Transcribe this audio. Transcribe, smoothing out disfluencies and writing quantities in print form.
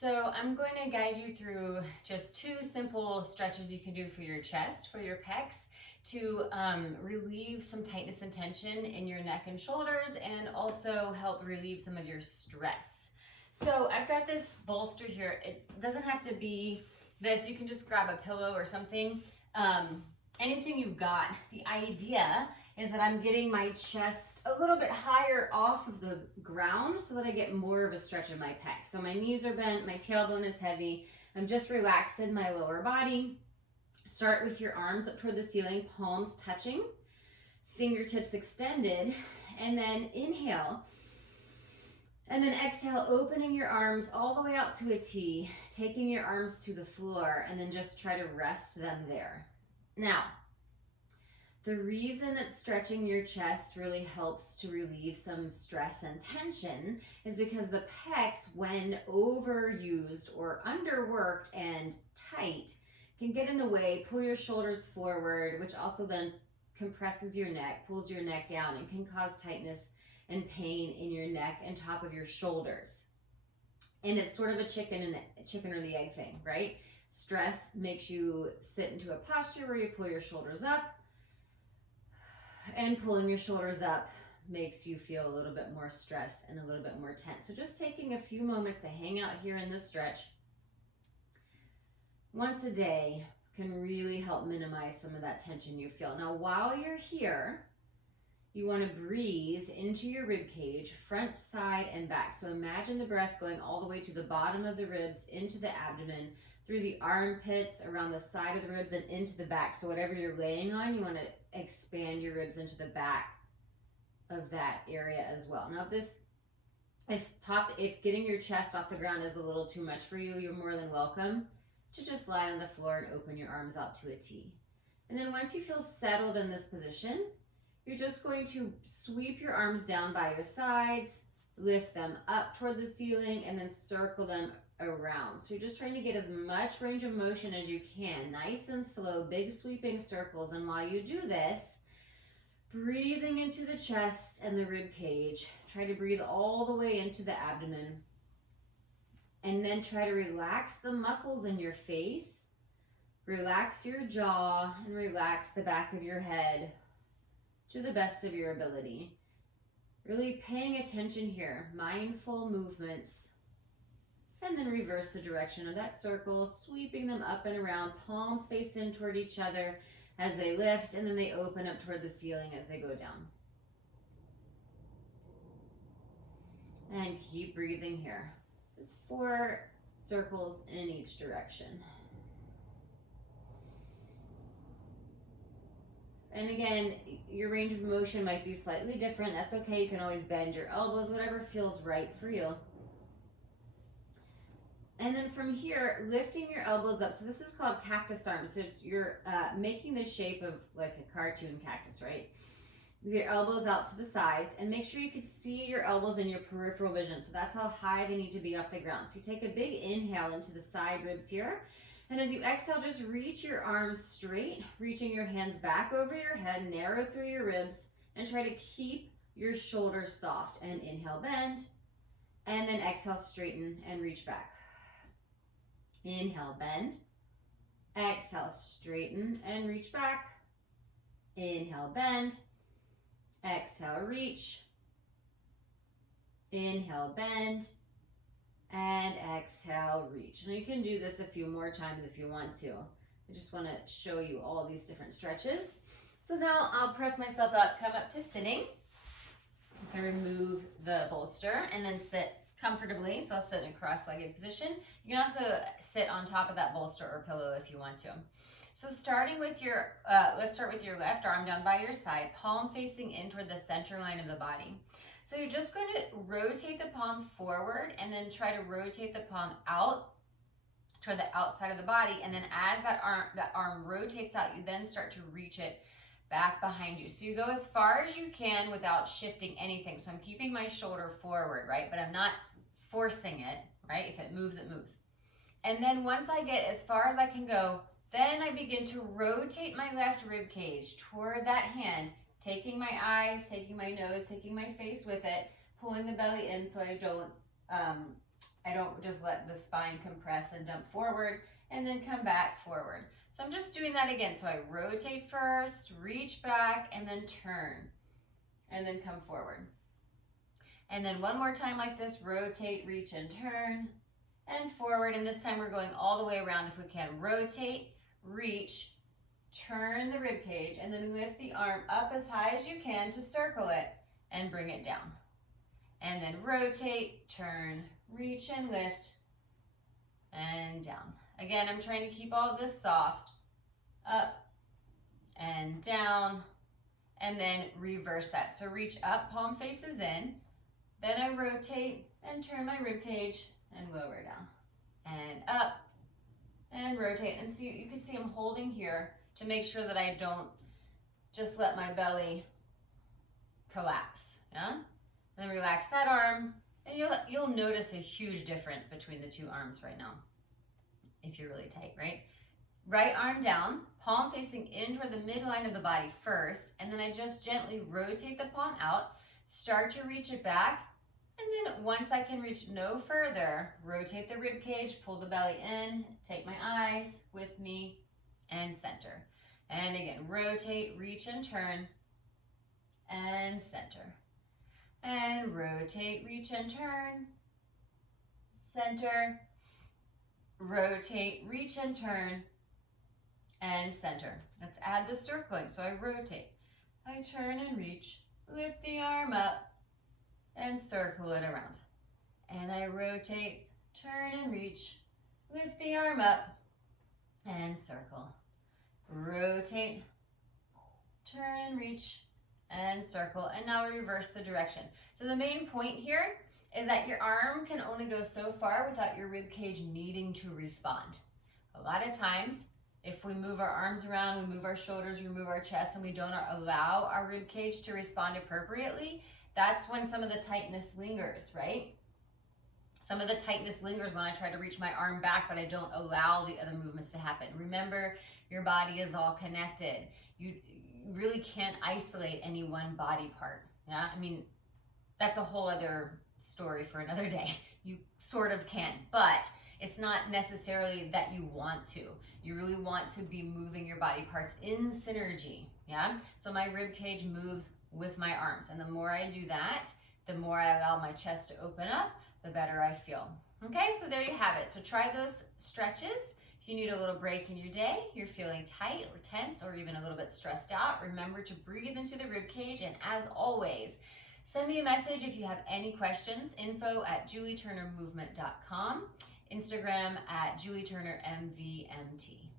So I'm going to guide you through just two simple stretches you can do for your chest, for your pecs, to relieve some tightness and tension in your neck and shoulders, and also help relieve some of your stress. So I've got this bolster here. It doesn't have to be this. You can just grab a pillow or something. Anything you've got. The idea is that I'm getting my chest a little bit higher off of the ground so that I get more of a stretch of my pecs. So my knees are bent, my tailbone is heavy. I'm just relaxed in my lower body. Start with your arms up toward the ceiling, palms touching, fingertips extended, and then inhale. And then exhale, opening your arms all the way out to a T, taking your arms to the floor, and then just try to rest them there. Now, the reason that stretching your chest really helps to relieve some stress and tension is because the pecs, when overused or underworked and tight, can get in the way, pull your shoulders forward, which also then compresses your neck, pulls your neck down, and can cause tightness and pain in your neck and top of your shoulders. And it's sort of a chicken or the egg thing, right? Stress makes you sit into a posture where you pull your shoulders up, and pulling your shoulders up makes you feel a little bit more stressed and a little bit more tense. So just taking a few moments to hang out here in this stretch once a day can really help minimize some of that tension you feel. Now, while you're here, you want to breathe into your rib cage, front, side, and back. So imagine the breath going all the way to the bottom of the ribs, into the abdomen, through the armpits, around the side of the ribs, and into the back. So whatever you're laying on, you want to expand your ribs into the back of that area as well. Now, if getting your chest off the ground is a little too much for you, you're more than welcome to just lie on the floor and open your arms out to a T. And then once you feel settled in this position, you're just going to sweep your arms down by your sides, lift them up toward the ceiling, and then circle them around. So you're just trying to get as much range of motion as you can, nice and slow, big sweeping circles. And while you do this, breathing into the chest and the rib cage, try to breathe all the way into the abdomen. And then try to relax the muscles in your face, relax your jaw, and relax the back of your head to the best of your ability. Really paying attention here, mindful movements. And then reverse the direction of that circle, sweeping them up and around, palms face in toward each other as they lift, and then they open up toward the ceiling as they go down. And keep breathing here. Just 4 circles in each direction. And again, your range of motion might be slightly different. That's okay. You can always bend your elbows, whatever feels right for you. And then from here, lifting your elbows up. So this is called cactus arms. So you're making the shape of like a cartoon cactus, right? With your elbows out to the sides, and make sure you can see your elbows in your peripheral vision. So that's how high they need to be off the ground. So you take a big inhale into the side ribs here. And as you exhale, just reach your arms straight, reaching your hands back over your head, narrow through your ribs, and try to keep your shoulders soft. And inhale, bend, and then exhale, straighten and reach back. Inhale, bend, exhale, straighten and reach back. Inhale, bend, exhale, reach. Inhale, bend, and exhale, reach. Now you can do this a few more times if you want to. I just want to show you all these different stretches. So now I'll press myself up, come up to sitting. I can remove the bolster and then sit comfortably. So I'll sit in a cross-legged position. You can also sit on top of that bolster or pillow if you want to. So starting with your, let's start with your left arm down by your side, palm facing in toward the center line of the body. So you're just going to rotate the palm forward and then try to rotate the palm out toward the outside of the body. And then as that arm rotates out, you then start to reach it back behind you. So you go as far as you can without shifting anything. So I'm keeping my shoulder forward, right? But I'm not forcing it, right? If it moves, it moves. And then once I get as far as I can go, then I begin to rotate my left rib cage toward that hand, taking my eyes, taking my nose, taking my face with it, pulling the belly in so I don't I don't just let the spine compress and dump forward and then come back forward. So I'm just doing that again. So I rotate first, reach back, and then turn, and then come forward. And then one more time like this, rotate, reach, and turn, and forward. And this time we're going all the way around if we can. Rotate, reach, turn the rib cage, and then lift the arm up as high as you can to circle it and bring it down. And then rotate, turn, reach, and lift, and down. Again, I'm trying to keep all of this soft. Up and down, and then reverse that. So reach up, palm faces in. Then I rotate and turn my rib cage and lower down. And up and rotate. And see, you can see I'm holding here to make sure that I don't just let my belly collapse. Yeah? And then relax that arm, and you'll notice a huge difference between the two arms right now if you're really tight, right? Right arm down, palm facing in toward the midline of the body first, and then I just gently rotate the palm out, start to reach it back, and then once I can reach no further, rotate the rib cage, pull the belly in, take my eyes with me, and center. And again, rotate, reach, and turn, and center. And rotate, reach, and turn, center, rotate, reach, and turn, and center. Let's add the circling. So I rotate, I turn and reach, lift the arm up, and circle it around. And I rotate, turn and reach, lift the arm up, and circle. Rotate, turn and reach, and circle. And now we reverse the direction. So the main point here is that your arm can only go so far without your rib cage needing to respond. A lot of times, if we move our arms around, we move our shoulders, we move our chest, and we don't allow our rib cage to respond appropriately, that's when some of the tightness lingers, right? Some of the tightness lingers when I try to reach my arm back, but I don't allow the other movements to happen. Remember, your body is all connected. You really can't isolate any one body part. Yeah, I mean, that's a whole other story for another day. You sort of can, but it's not necessarily that you want to. You really want to be moving your body parts in synergy, yeah? So my rib cage moves with my arms, and the more I do that, the more I allow my chest to open up, the better I feel. Okay, so there you have it. So try those stretches. If you need a little break in your day, you're feeling tight or tense or even a little bit stressed out, remember to breathe into the rib cage, and as always, send me a message if you have any questions, info@julieturnermovement.com. Instagram @JulieTurnerMVMT.